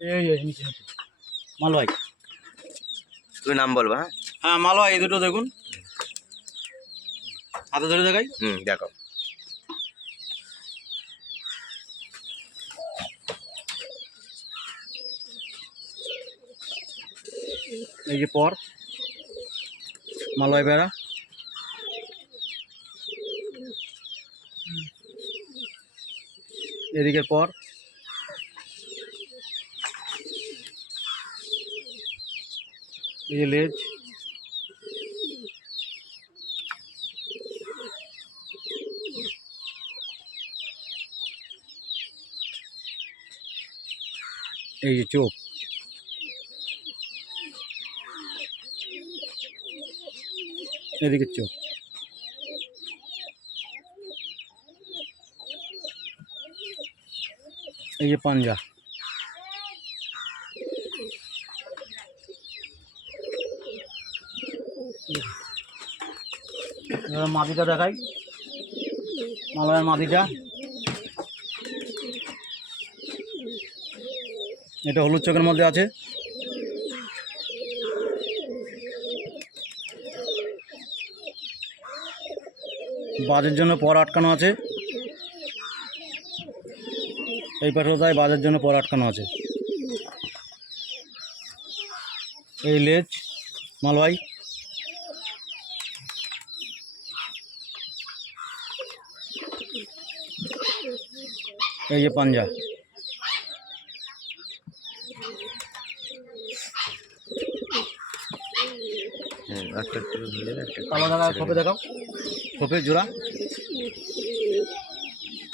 এই নিচে মালবাই। তুই নাম বলবা? হ্যাঁ হ্যাঁ মালবাই, এই দুটো দেখুন, হাতে ধরে দেখাই। দেখো। এই যে পর মালবাই পেয়ারা, এদিকের পর, এই যে লেজ, এই যে চোখ, এদিকের চোখ, এই যে পাঞ্জা, মাদিটা দেখাই, মালয়ের মাদিটা, এটা হলুদ চোখের মধ্যে আছে। বাজের জন্য পর আটকানো আছে, এই পাশেও তাই বাজের জন্য পর আটকানো আছে। এই লেজ মালবাই, এই যে পাঞ্জা, কালো দাদা খোপে দেখাও, খোপের জোড়া।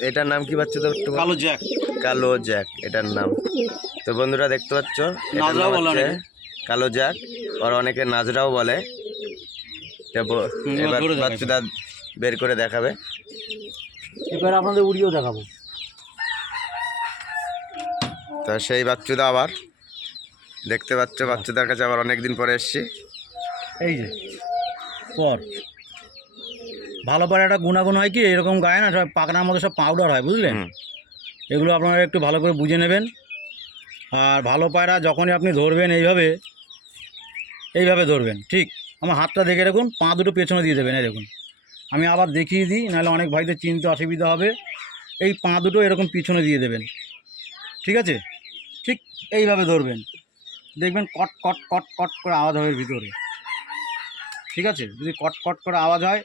এটার নাম কি পাচ্ছ তো? কালো জ্যাক, কালো জ্যাক এটার নাম। তো বন্ধুরা দেখতে পাচ্ছ, নাজরাও বলে অনেকে। কালো জ্যাক, আর অনেকে নাজরাও বলে। এবার বাচ্চাটা বের করে দেখাবে। এবার আপনাদের উড়িয়েও দেখাবো। তো সেই বাচ্চুদা আবার দেখতে পাচ্ছ, বাচ্চুদার কাছে আবার অনেকদিন পরে এসছি। এই যে পর ভালো পারে একটা গুণাগুণ হয় কি, এরকম গায়ে না সব পাকনার মধ্যে সব পাউডার হয়, বুঝলেন? এগুলো আপনারা একটু ভালো করে বুঝে নেবেন। আর ভালো পায়রা যখনই আপনি ধরবেন এইভাবে ধরবেন, ঠিক আমার হাতটা দেখে রাখুন, পা দুটো পেছনে দিয়ে দেবেন। এই দেখুন, আমি আবার দেখিয়ে দিই, নাহলে অনেক ভাইদের চিনতে অসুবিধা হবে। এই পা দুটো এরকম পিছনে দিয়ে দেবেন, ঠিক আছে? ঠিক এইভাবে ধরবেন, দেখবেন কট কট কট কট করে আওয়াজ হবে ভিতরে, ঠিক আছে? যদি কট কট করে আওয়াজ হয়,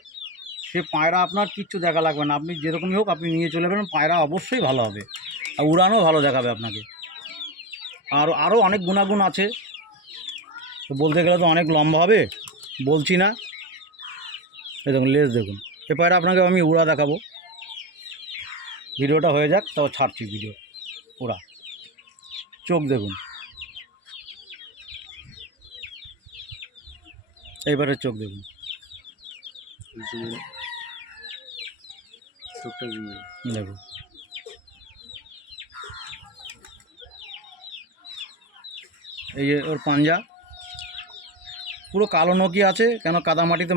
সে পায়রা আপনার কিচ্ছু দেখা লাগবে না, আপনি যেরকমই হোক আপনি নিয়ে চলে যাবেন, পায়রা অবশ্যই ভালো হবে, আর উড়ানও ভালো দেখাবে আপনাকে। আর আরও অনেক গুণাগুণ আছে, তো বলতে গেলে তো অনেক লম্বা হবে, বলছি না। এই দেখুন লেজ দেখুন, এ পায়রা আপনাকে আমি উড়া দেখাবো, ভিডিওটা হয়ে যাক তাও ছাড়ছি ভিডিও। উড়া চোখ দেখুন, এইবারে চোখ দেখুন, দেখুন এই যে ওর পাঞ্জা পুরো কালো নকি আছে, কেন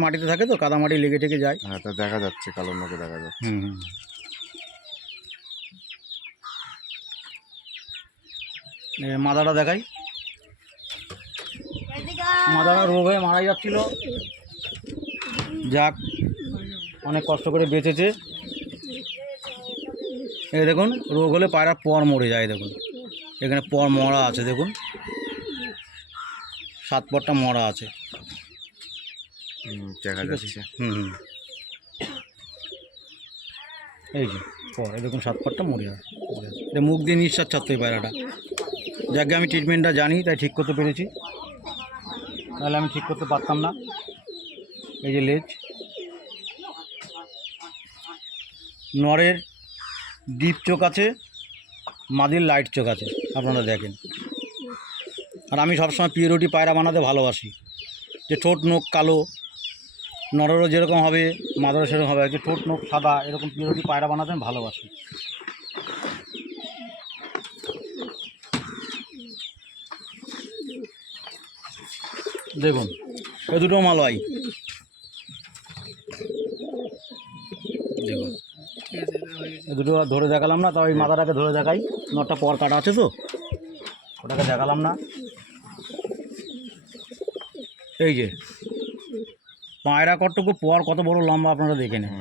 মাটিতে থাকে তো, কাদামাটি লেগে টেগে যায়। হ্যাঁ, তো দেখা যাচ্ছে কালো নকি দেখা যাচ্ছে। মাদাটা দেখাই, মাদাটা রোগ হয়ে মারা যাচ্ছিল, যাক অনেক কষ্ট করে বেঁচেছে। এই দেখুন রোগ হলে পায়রার পর মরে যায়, দেখুন এখানে পর মরা আছে, দেখুন 7 পরটা মরা আছে, দেখা যাচ্ছে। এই যে পর, এই দেখুন 7 পরটা মরে আছে, এটা মুখ দিয়ে নিঃশ্বাস ছাড়তো এই পায়রাটা। যাকে আমি ট্রিটমেন্টটা জানি তাই ঠিক করতে পেরেছি, তাহলে আমি ঠিক করতে পারতাম না। এই যে লেজ, নরের ডিপ চোখ আছে, মাদির লাইট চোখ আছে, আপনারা দেখেন। আর আমি সবসময় পিওরিটি পায়রা বানাতে ভালোবাসি, যে ঠোঁট নোখ কালো, নরেরও যেরকম হবে মাদারও সেরকম হবে, যে ঠোঁট নোখ সাদা, এরকম পিওরিটি পায়রা বানাতে আমি ভালোবাসি। দেখুন এ দুটো মালয়, দেখুন এ দুটো ধরে দেখালাম না, তাও এই মাথাটাকে ধরে দেখাই, নটা পর কাটা আছে তো, ওটাকে দেখালাম না। এই যে পায়রা কতটুকু পর কত বড় লম্বা আপনারা দেখে নেন,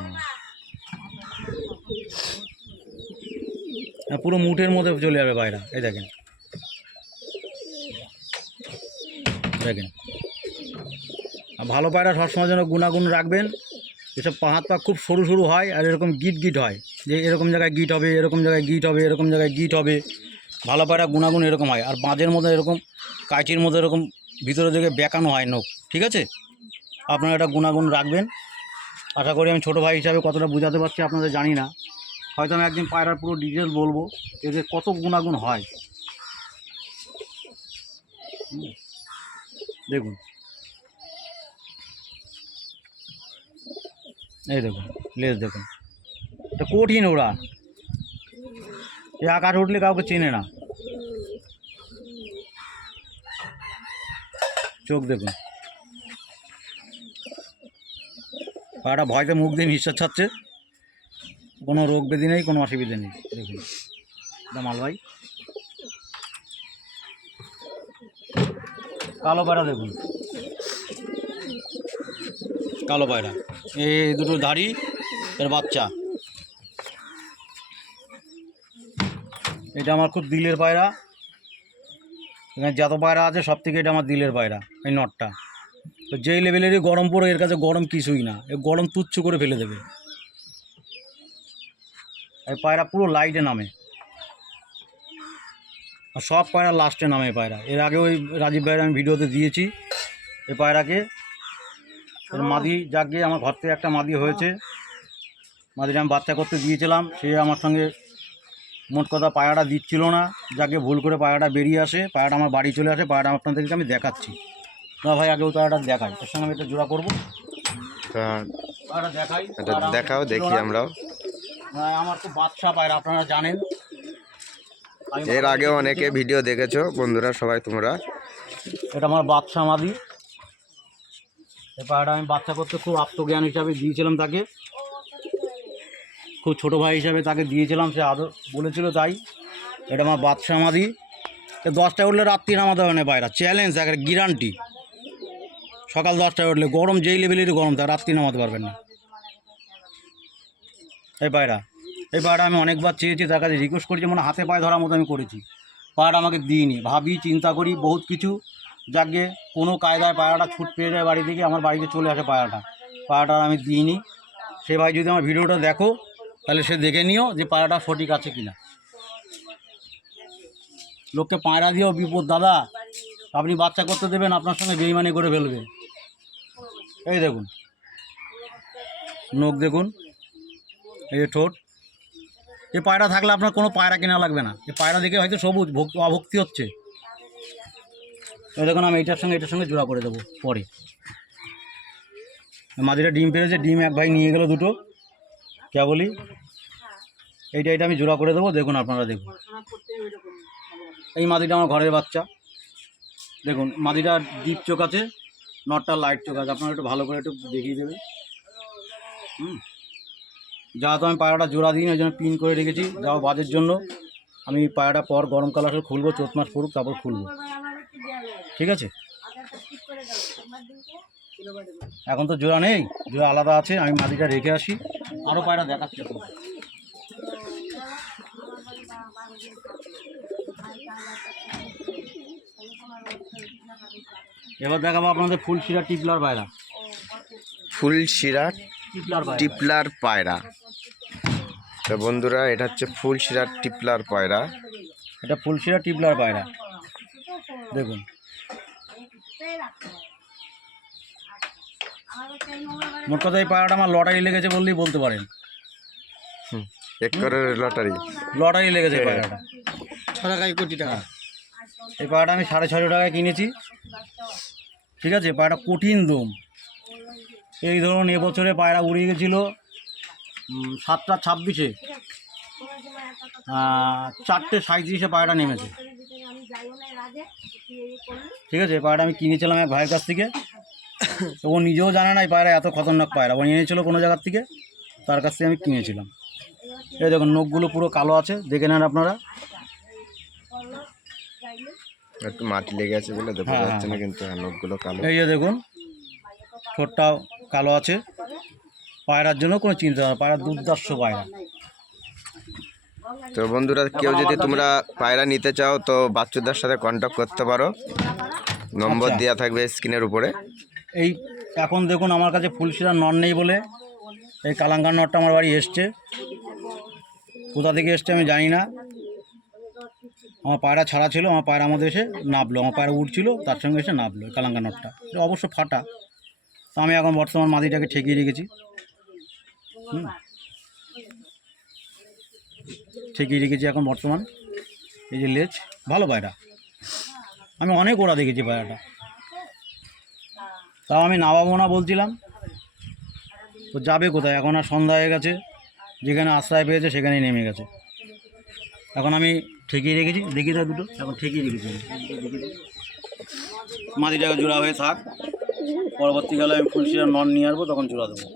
পুরো মুঠের মধ্যে চলে যাবে পায়রা। এই দেখেন দেখেন। আর ভালো পায়রা সবসময় যেন গুণাগুণ রাখবেন। এসব হাত পা খুব সরু সরু হয় আর এরকম গিট গিট হয়, যে এরকম জায়গায় গিট হবে, এরকম জায়গায় গিট হবে, এরকম জায়গায় গিট হবে। ভালো পায়রা গুণাগুণ এরকম হয়। আর বাঁধের মধ্যে এরকম কাঁচির মধ্যে এরকম ভিতরে দিকে বেঁকানো হয় নখ। ঠিক আছে, আপনারা এটা গুণাগুণ রাখবেন। আশা করি আমি ছোটো ভাই হিসাবে কতটা বোঝাতে পারছি আপনাদের জানি না, হয়তো আমি একদিন পায়রার পুরো ডিটেলস বলবো এদের কত গুণাগুণ হয়। দেখুন এই দেখুন লেজ দেখুন, এটা কঠিন ওরা, এই আকাশ উঠলে কাউকে চেনে না। চোখ দেখুন, পায়রাটা ভয়তে মুখ দিয়ে নিঃশ্বাস ছাড়ছে, কোনো রোগ ব্যাধি নেই, কোনো অসুবিধা নেই। দেখুন এটা মালবাই কালো পায়রা, দেখুন কালো পায়রা, এই দুটো ধাড়ি এর বাচ্চা। এটা আমার খুব দিলের পায়রা, এখানে যত পায়রা আছে সব থেকে এটা আমার দিলের পায়রা। এই নটটা তো যেই লেভেলেরই গরম পড়ে, এর কাছে গরম কিছুই না, এ গরম তুচ্ছ করে ফেলে দেবে। এই পায়রা পুরো লাইটে নামে, আর সব পায়রা লাস্টে নামে। এই পায়রা এর আগে ওই রাজীব ভাইয়ের আমি ভিডিওতে দিয়েছি। এই পায়রাকে এর মাদি যাকে আমার ঘর থেকে একটা মাদি হয়েছে, মাদিটা আমি বাচ্চা করতে দিয়েছিলাম, সে আমার সঙ্গে মোট কথা পায়রাটা দিচ্ছিল না, যাকে ভুল করে পায়রাটা বেরিয়ে আসে, পায়রাটা আমার বাড়ি চলে আসে। পায়রাটা আপনাদেরকে আমি দেখাচ্ছি না ভাই, আগে ওই পায়রাটা দেখাই, এর সঙ্গে আমি এটা জোড়া করবো। পায়রাটা দেখাই, এটা দেখাও দেখি আমরাও। আমার তো বাচ্চা পায়রা আপনারা জানেন, এর আগেও অনেকে ভিডিও দেখেছো বন্ধুরা সবাই তোমরা। এটা আমার বাচ্চা মাদি। এই পায়রাটা আমি বাচ্চা করতে খুব আত্মজ্ঞান হিসাবে দিয়েছিলাম তাকে, খুব ছোটো ভাই হিসাবে তাকে দিয়েছিলাম, সে আদর বলেছিল তাই। এটা আমার বাচ্চা মাদি। 10টায় উঠলে রাত্রি নামাতে হবে না পায়রা, চ্যালেঞ্জ একটা গ্যারান্টি। সকাল 10টায় উঠলে গরম যেই লেভেলেরই গরম থাকে, রাত্রি নামাতে পারবেন না এই পায়রা। এই পায়রাটা আমি অনেকবার চেয়েছি, তার কাছে রিকোয়েস্ট করেছি, মানে হাতে পায়ে ধরার মতো আমি করেছি, পায়রাটা আমাকে দিইনি। ভাবি চিন্তা করি বহুত কিছু, যাকে কোনো কায়দায় পায়রাটা ছুট পেয়ে যায় বাড়ি থেকে, আমার বাড়িতে চলে আসে পায়রাটা আমি দিইনি। সে ভাই যদি আমার ভিডিওটা দেখো তাহলে সে দেখে নিও যে পায়রাটা সঠিক আছে কিনা। লোককে পায়রা দিয়েও বিপদ দাদা, আপনি বাচ্চা করতে দেবেন, আপনার সঙ্গে বেইমানি করে ফেলবে। এই দেখুন নখ দেখুন, এই যে ঠোঁট। এই পায়রা থাকলে আপনার কোনো পায়রা কেনা লাগবে না, এই পায়রা দেখে হয়তো সবুজ অভক্তি হচ্ছে। এই দেখুন আমি এটার সঙ্গে জোড়া করে দেবো পরে। মাদিটা ডিম পেড়েছে, ডিম এক ভাই নিয়ে গেল দুটো, কে বলি এইটা আমি জোড়া করে দেবো। দেখুন আপনারা দেখুন, এই মাদিটা আমার ঘরের বাচ্চা। দেখুন মাদিটা ডিপ চোখ আছে, নটটা লাইট চোখ আছে, আপনারা একটু ভালো করে একটু দেখিয়ে দেবেন। যা তো আমি পায়রাটা জোড়া দিই, ওই জন্য পিন করে রেখেছি, যাও বাজের জন্য। আমি পায়রাটা পর গরমকাল আসলে খুলবো, চৈত মাস পড়ুক তারপর খুলবো, ঠিক আছে। এখন তো জোড়া নেই, জোড়া আলাদা আছে, আমি মাদিটা রেখে আসি, আরও পায়রা দেখাচ্ছি। এবার দেখাবো আপনাদের ফুলশিরা টিপলার পায়রা। ফুলশিরা টিপলার পায়রা। তো বন্ধুরা এটা হচ্ছে ফুলশিরা টিপলার পায়রা। এটা ফুলশিরা টিপলার পায়রা, দেখুন। মোট কথা এই পায়রাটা আমার লটারি লেগেছে বললেই বলতে পারেন। লটারি লেগেছে পায়রাটা, 6 কোটি টাকা। এই পায়রাটা আমি 650 টাকায় কিনেছি, ঠিক আছে। পায়রাটা কঠিন দম। এই ধরুন এবছরে পায়রা উড়ে গেছিলো 7টা 26-এ, 4টে 37-এ পায়রাটা নেমেছে, ঠিক আছে। পায়রাটা আমি কিনেছিলাম এক ভাইয়ের কাছ থেকে, তো ও নিজেও জানে না এই পায়রা এত খতরনাক পায়রা, ও এনেছিল কোনো জায়গার থেকে, তার কাছ থেকে আমি কিনেছিলাম। এই দেখুন নখগুলো পুরো কালো আছে, দেখে নেন আপনারা। একটু মাটি লেগে আছে বলে দেখা হ্যাঁ, যাচ্ছে না, হ্যাঁ। কিন্তু নখগুলো কালো। এই যে দেখুন ঠোঁটটাও কালো আছে। পায়রার জন্য কোনো চিন্তা নেই, পায়রা দুর্দর্শ পায়রা। তো বন্ধুরা, কেউ এখন যদি আমার কাছে- তোমরা পায়রা নিতে চাও তো বাচ্চুদার সাথে কন্ট্যাক্ট করতে পারো, নম্বর আচ্ছা। দেওয়া থাকবে স্ক্রিনের উপরে। এই এখন দেখুন আমার কাছে ফুলশিরা নর নেই বলে এই কালাঙ্গার নরটা আমার বাড়ি এসছে। কোথা থেকে এসছে আমি জানি না। আমার পায়রা ছাড়া ছিল, আমার পায়রা আমাদের এসে নামলো, আমার পায়রা উঠছিল তার সঙ্গে এসে নামলো এই কালাঙ্গার নরটা। এটা অবশ্য ফাটা। তো আমি এখন বর্তমান মাদিটাকে ঠেকিয়ে রেখেছি। ঠেকিয়ে রেখেছি এখন বর্তমান। এই যে লেজ, ভালো পায়রা, আমি অনেক ওরা দেখেছি পায়রাটা। তাও আমি নামাবো না বলছিলাম, তো যাবে কোথায়? এখন আর সন্ধ্যা হয়ে গেছে, যেখানে আশ্রয় পেয়েছে সেখানেই নেমে গেছে। এখন আমি ঠেকিয়ে রেখেছি, দেখি তা দুটো এখন ঠেকিয়ে রেখেছি। মাটিটাকে জোড়া হয়ে থাক, পরবর্তীকালে আমি ফুলশিরা নন নিয়ে আসবো, তখন জোড়া দেবো।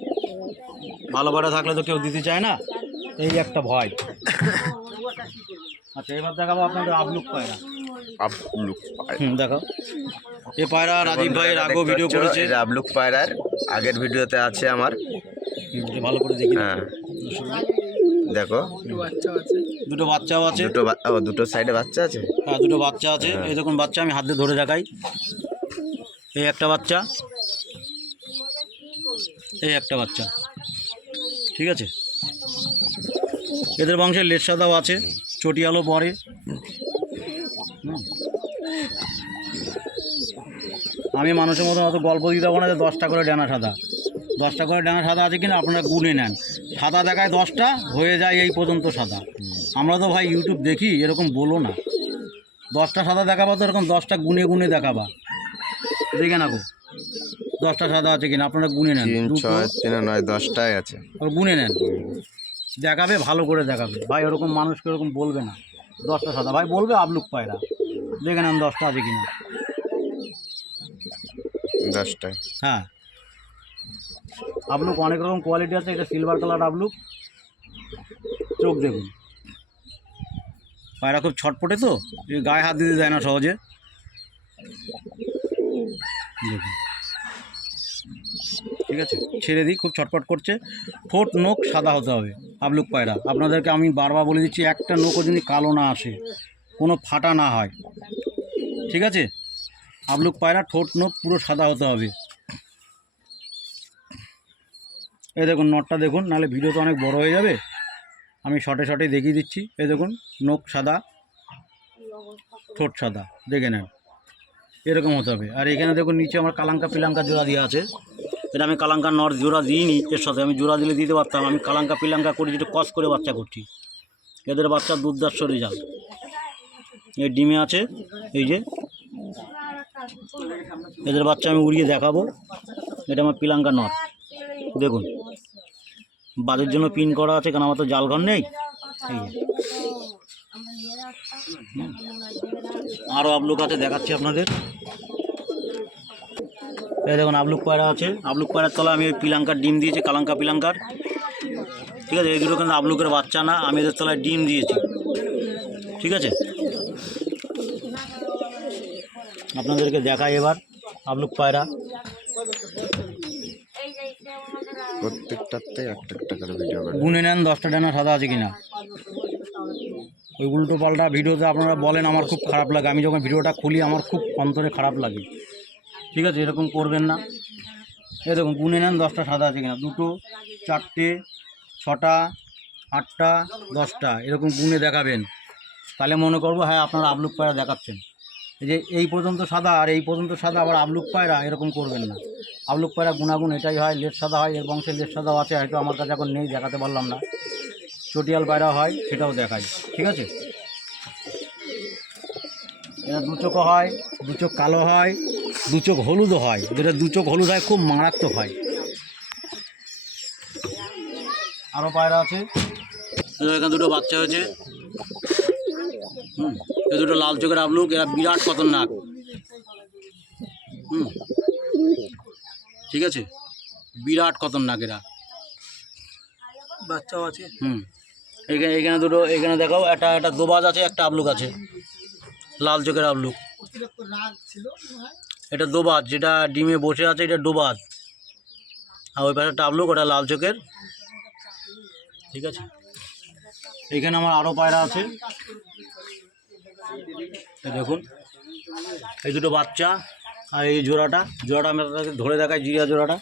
ভালো পায়রা থাকলে তো কেউ দিতে চায় না, এই একটা ভয়। আচ্ছা, এবার দেখাবো আপনাদের আবলুক পায়রা। আবলুক পায়রা। দেখাও এ পায়রা রাজীব ভাই এর আগেও ভিডিও করেছে। এই যে আবলুক পায়রার আগের ভিডিওতে আছে আমার। ভালো করে দেখি। হ্যাঁ, দেখো দুটো বাচ্চাও আছে। দুটো সাইডে বাচ্চা আছে। হ্যাঁ, দুটো বাচ্চা আছে। এই দেখুন বাচ্চা, আমি হাত দিয়ে ধরে দেখাই। এই একটা বাচ্চা, এই একটা বাচ্চা, ঠিক আছে। এদের বংশের লেজ সাদাও আছে, চটিয়ালো পরে। আমি মানুষের মতো অত গল্প দিতে পারবো না যে 10টা করে ডানা সাদা। 10টা করে ডানা সাদা আছে কিনা আপনারা গুনে নেন। সাদা দেখায় 10টা, হয়ে যায় এই পর্যন্ত সাদা। আমরা তো ভাই ইউটিউব দেখি, এরকম বলো না। 10টা সাদা দেখাবা তো এরকম 10টা গুনে গুনে দেখাবা। দেখে না গো 10টা সাদা আছে কিনা আপনারা গুনে নেন। 3, 6, 3, 9, 10টাই আছে। গুনে নেন, দেখাবে ভালো করে দেখাবে ভাই। ওরকম মানুষকে ওরকম বলবে না 10টা সাদা, ভাই বলবে আবলুক পায়রা। দেখে নেন 10টা আছে কিনা। 10টাই। হ্যাঁ, আবলুক অনেক রকম কোয়ালিটি আছে। এটা সিলভার কালার আবলুক, চোখ দেখুন। পায়রা খুব ছটপটে, তো এই গায়ে হাত দিতে দেয় না সহজে। দেখুন, ঠিক আছে, ছেড়ে দিই, খুব ছটপট করছে। ঠোঁট নোখ সাদা হতে হবে আবলুক পায়রা। আপনাদেরকে আমি বারবার বলে দিচ্ছি, একটা নোখও যদি কালো না আসে, কোনো ফাটা না হয়, ঠিক আছে। আবলুক পায়রা ঠোঁট নোখ পুরো সাদা হতে হবে। এই দেখুন নটটা দেখুন, নাহলে ভিডিও তো অনেক বড় হয়ে যাবে। আমি শর্টে শর্টে দেখিয়ে দিচ্ছি। এই দেখুন নোখ সাদা, ঠোঁট সাদা, দেখে নেন এরকম হতে হবে। আর এখানে দেখুন নিচে আমার কালাঙ্কা পিলাঙ্কা জোড়া দেওয়া আছে। এটা আমি কালাঙ্কা নর জোড়া দিইনি, এর সাথে আমি জোড়া দিলে দিতে পারতাম। আমি কালাঙ্কা পিলাঙ্কা করে যেটা কস করে বাচ্চা করছি। এদের বাচ্চা দুর্দর্শ রেজাল্ট। এই ডিমে আছে, এই যে এদের বাচ্চা আমি উড়িয়ে দেখাবো। এটা আমার পিলাঙ্কা নর, দেখুন বাদের জন্য পিন করা আছে, কারণ আমার তো জাল ঘর নেই। এই যে আরও আবলুক আছে, দেখাচ্ছি আপনাদের। এই দেখুন আবলুক পায়রা আছে। আবলুক পায়রার তলায় আমি ওই পিলাঙ্কার ডিম দিয়েছি, কালাঙ্কা পিলাঙ্কার, ঠিক আছে। এই দুটো কিন্তু আবলুকের বাচ্চা না, আমি এদের তলায় ডিম দিয়েছি, ঠিক আছে। আপনাদেরকে দেখাই এবার আবলুক পায়রা। প্রত্যেকটাতে একটা একটা করে ভিডিও করে গুনে নেন 10টা ডানা সাদা আছে কিনা। ওই উল্টো পাল্টা ভিডিওতে আপনারা বলেন, আমার খুব খারাপ লাগে। আমি যখন ভিডিওটা খুলি আমার খুব অন্তরে খারাপ লাগে, ঠিক আছে। এরকম করবেন না। এই দেখুন গুনে নেন 10টা সাদা আছে কিনা। 2, 4, 6, 8, 10টা এরকম গুনে দেখাবেন, তাহলে মনে করবো হ্যাঁ আপনারা আবলুক পায়রা দেখাচ্ছেন। এই যে এই পর্যন্ত সাদা আর এই পর্যন্ত সাদা, আবার আবলুক পায়রা, এরকম করবেন না। আবলুক পায়রা গুণাগুণ এটাই হয়, লেট সাদা হয়। এর বংশের লেট সাদাও আছে, হয়তো আমার কাছে এখন নেই, দেখাতে পারলাম না। চটিয়াল পায়রা হয়, সেটাও দেখাই, ঠিক আছে। এরা 2 চোখও হয়, 2 চোখ কালো হয়, 2 চোখ হলুদও হয়। যেটা 2 চোখ হলুদ হয় খুব মারাত্মক হয়। আরও পায়রা আছে, এখানে 2টো বাচ্চা হয়েছে। এই 2টো লাল চোখের আবলুক, এরা বিরাট খতরনাক। ঠিক আছে, বিরাট খতরনাক এরা, বাচ্চাও আছে। এখানে 2টো, এখানে দেখাও, একটা দোবাজ আছে, একটা আবলুক আছে। লাল চোখের আবলু। এটা দোবাত, যেটা ডিমে বসে আছে এটা ডোবাত, আর ওই পাশে টাবলুক, ওটা লাল চোখের। ঠিক আছে, এইখানে আমার আরও পায়রা আছে, এই দেখুন এই দুটো বাচ্চা আর এই জোড়াটা আমি আপনাকে ধরে দেখাই, জিরিয়া জোড়াটা।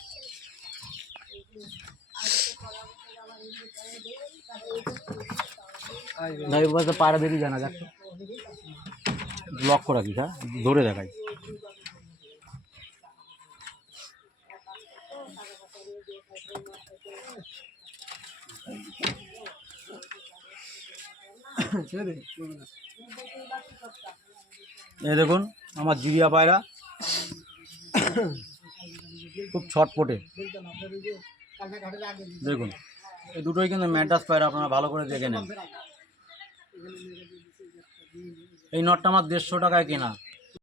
না এই পাশে পায়রা বেরিয়ে জানা যাচ্ছে, লক্ষ্য রাখিস, হ্যাঁ ধরে দেখাই। এই দেখুন আমার জিরিয়া পায়রা, খুব ছটপটে। দেখুন এই দুটোই কিন্তু ম্যাড্রাস পায়রা, আপনারা ভালো করে দেখে নেন। এই নটটা আমার 150 টাকায় কেনা।